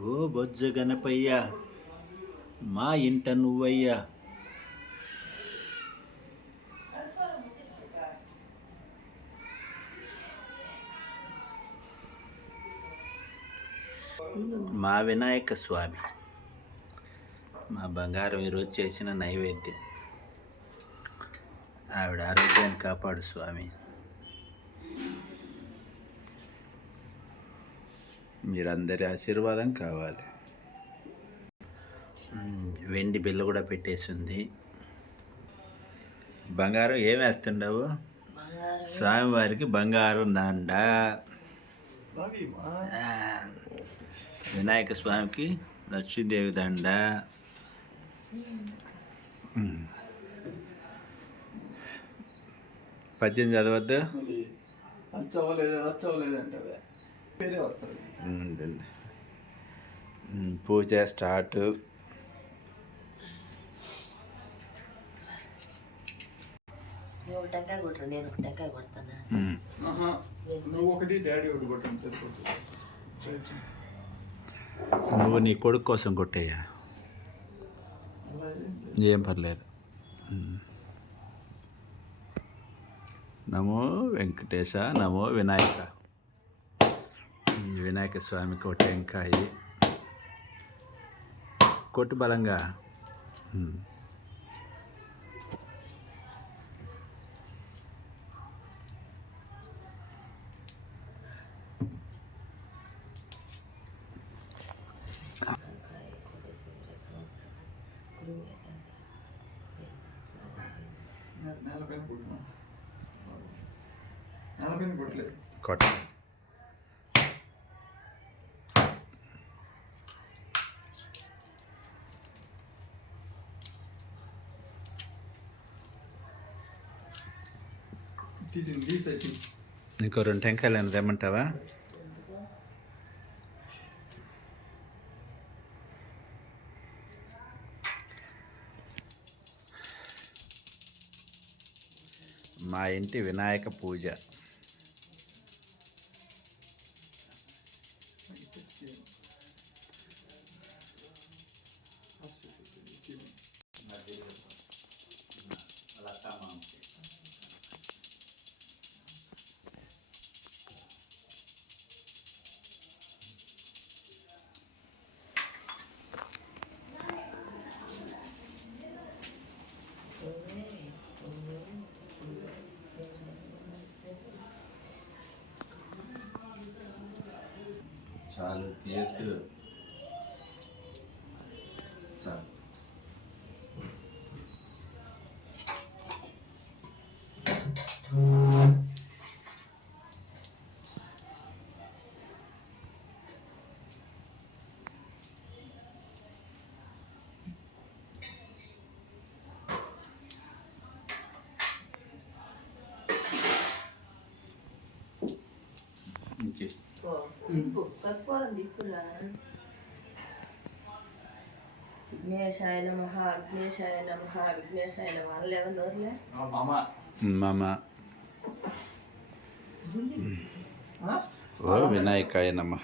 ఓ బొజ్జ గణపయ్య మా ఇంట నువ్వయ్యా. మా వినాయక స్వామి మా బంగారం ఈరోజు చేసిన నైవేద్యం. ఆవిడ ఆరోగ్యాన్ని కాపాడు స్వామి. మీరందరి ఆశీర్వాదం కావాలి. వెండి బిల్లు కూడా పెట్టేసింది. బంగారం ఏం వేస్తుండవు? స్వామివారికి బంగారం నాండ. వినాయక స్వామికి లక్ష్మీదేవి దండ. పద్దెనిమిది పద్యం చదవద్దు. నచ్చవలేదు నచ్చవలేదు వస్తుంది పూజ స్టార్ట్ నువ్వు ఒక టెంకాయ కొట్టరు నేను ఒక టెంకాయ కొడతాను మ్మ్. ఆహా. నువ్వు ఒకటి డాడీ ఒకటి కొట్టండి సరిపోతుంది నువ్వు నీ కొడుకు కోసం కొట్టేయ్యా అలా ఏం లేదు. ఏం పర్లేదు. నమో వెంకటేశ నమో వినాయక వినాయక స్వామికి ఒక టెంకాయ కొట్టు బలంగా. మ్మ్. నే- నేలపైన కొట్టినా నేలపైన కొట్టలేదు ఇంకో రెండు టెంకాయలు ఏమైనా తెమ్మంటావా మా ఇంటి వినాయక పూజ. चालू ते चाल విఘ్నేశాయ నమ విఘ్నేశాయ నమ విఘ్నేశాయ నమ అనలేదా నోరులే మామ మామ ఓ వినాయకాయ నమ